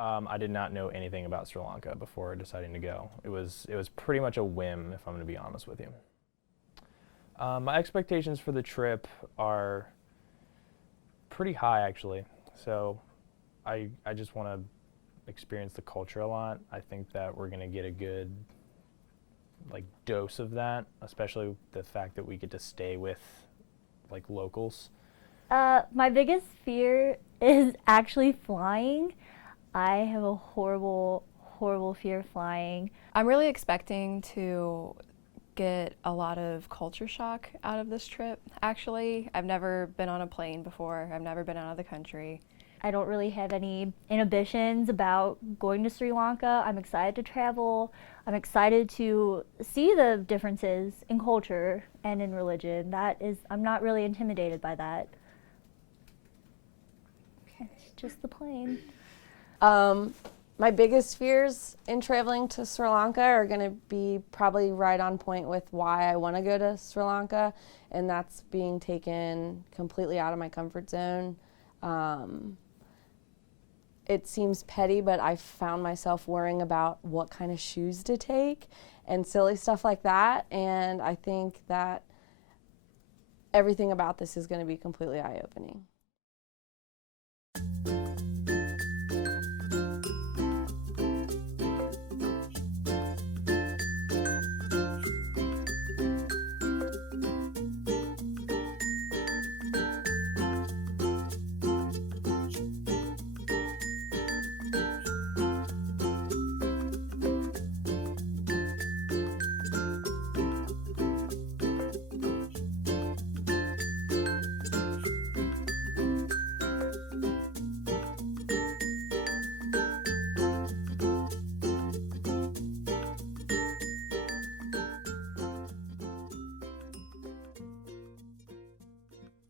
I did not know anything about Sri Lanka before deciding to go. It was pretty much a whim, if I'm going to be honest with you. My expectations for the trip are pretty high, actually. So I just want to experience the culture a lot. I think that we're going to get a good dose of that, especially the fact that we get to stay with locals. My biggest fear is actually flying. I have a horrible, horrible fear of flying. I'm really expecting to get a lot of culture shock out of this trip, actually. I've never been on a plane before. I've never been out of the country. I don't really have any inhibitions about going to Sri Lanka. I'm excited to travel. I'm excited to see the differences in culture and in religion. I'm not really intimidated by that. It's just the plane. My biggest fears in traveling to Sri Lanka are going to be probably right on point with why I want to go to Sri Lanka, and that's being taken completely out of my comfort zone. It seems petty, but I found myself worrying about what kind of shoes to take and silly stuff like that, and I think that everything about this is going to be completely eye-opening.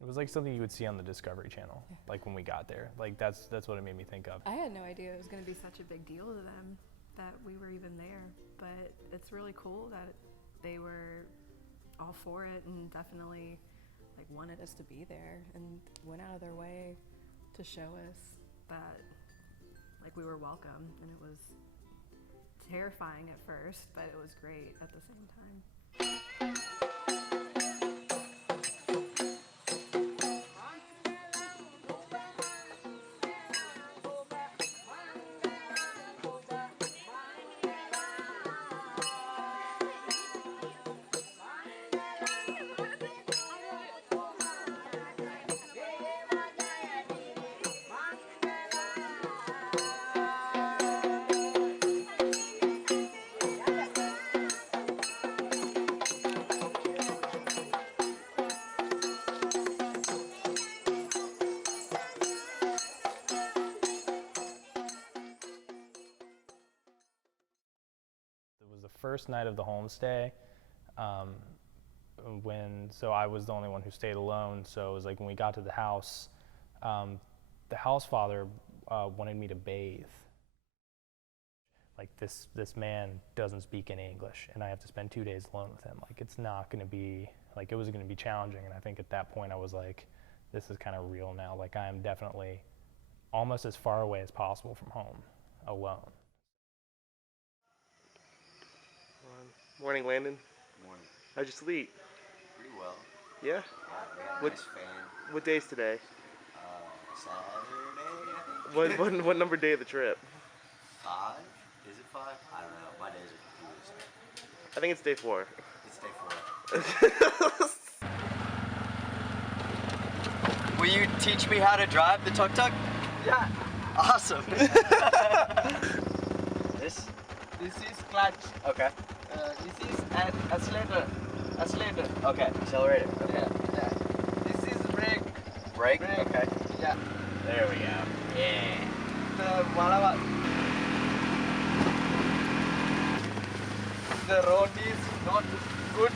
It was like something you would see on the Discovery Channel, when we got there. That's what it made me think of. I had no idea it was going to be such a big deal to them that we were even there, but it's really cool that they were all for it and definitely wanted us to be there and went out of their way to show us that we were welcome, and it was terrifying at first, but it was great at the same time. First night of the homestay, so I was the only one who stayed alone. So it was when we got to the house house father wanted me to bathe. This man doesn't speak any English, and I have to spend 2 days alone with him. It's not going to be it was going to be challenging. And I think at that point I was this is kind of real now. I am definitely almost as far away as possible from home, alone. Morning, Landon. Morning. How'd you sleep? Pretty well. Yeah? Nice fan. What day's today? Saturday, I think. What number day of the trip? 5? Is it 5? I don't know. My days are confused. I think it's day 4. It's day 4. Will you teach me how to drive the tuk-tuk? Yeah. Awesome. This is clutch. Okay. This is an accelerator. Okay. Accelerator. Okay. Yeah. This is brake. Brake. Okay. Yeah. There we go. Yeah. The road is not good.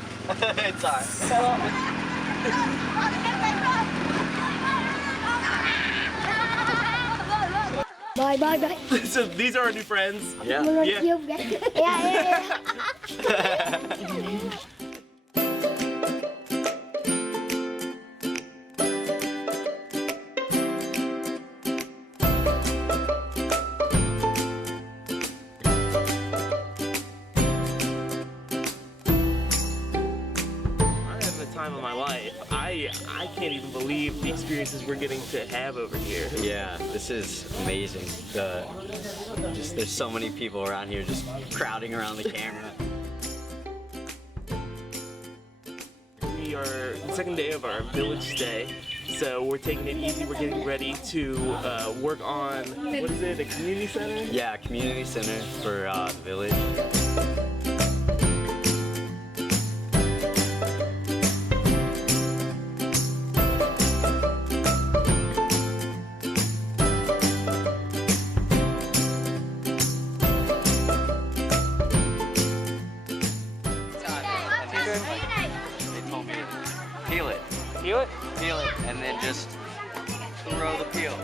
It's alright. Bye, bye, bye. So these are our new friends. Yeah. Yeah. I can't even believe the experiences we're getting to have over here. Yeah, this is amazing. There's so many people around here just crowding around the camera. We are the second day of our village stay, so we're taking it easy. We're getting ready to work on, what is it, a community center? Yeah, community center for the village. They told me to peel it. Peel it? Peel it, and then just throw the peel.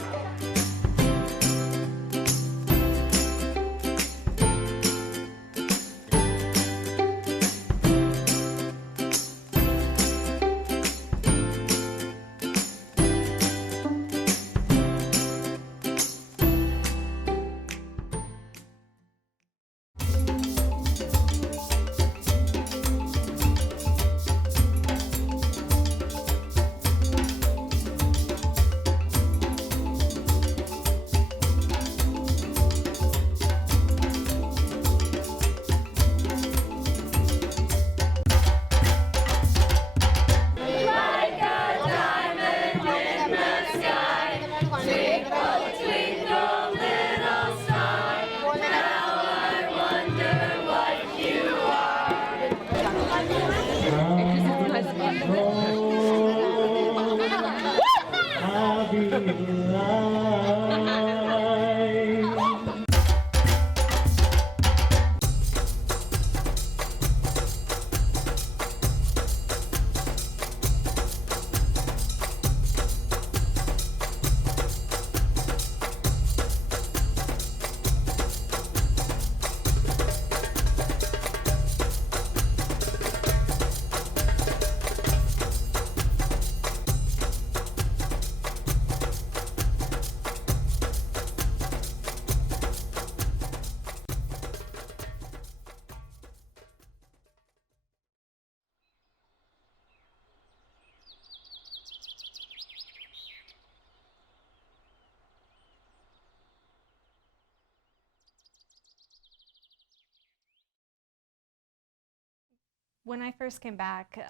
When I first came back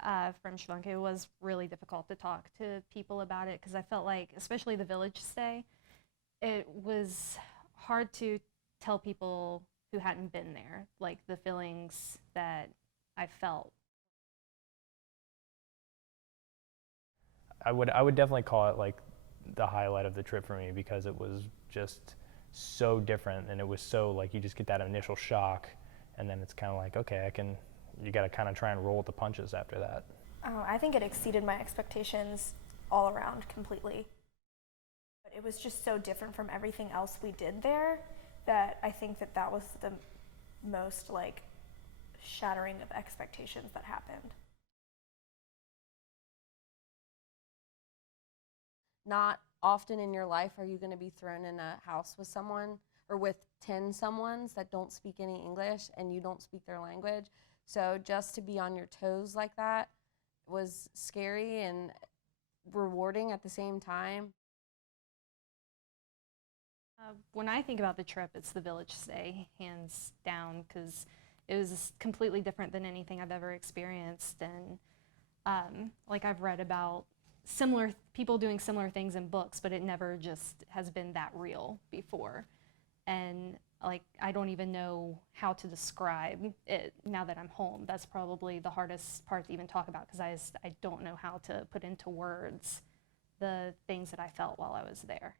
from Sri Lanka, it was really difficult to talk to people about it because I felt like, especially the village stay, it was hard to tell people who hadn't been there, like the feelings that I felt. I would definitely call it like the highlight of the trip for me because it was just so different and it was so like you just get that initial shock and then it's kind of like, okay, you got to kind of try and roll with the punches after that. I think it exceeded my expectations all around completely. But it was just so different from everything else we did there that I think that was the most like shattering of expectations that happened. Not often in your life are you going to be thrown in a house with someone or with 10 someones that don't speak any English and you don't speak their language. So just to be on your toes like that was scary and rewarding at the same time. When I think about the trip, it's the village stay, hands down, because it was completely different than anything I've ever experienced. And like I've read about similar people doing similar things in books, but it never just has been that real before. And like I don't even know how to describe it now that I'm home. That's probably the hardest part to even talk about because I don't know how to put into words the things that I felt while I was there.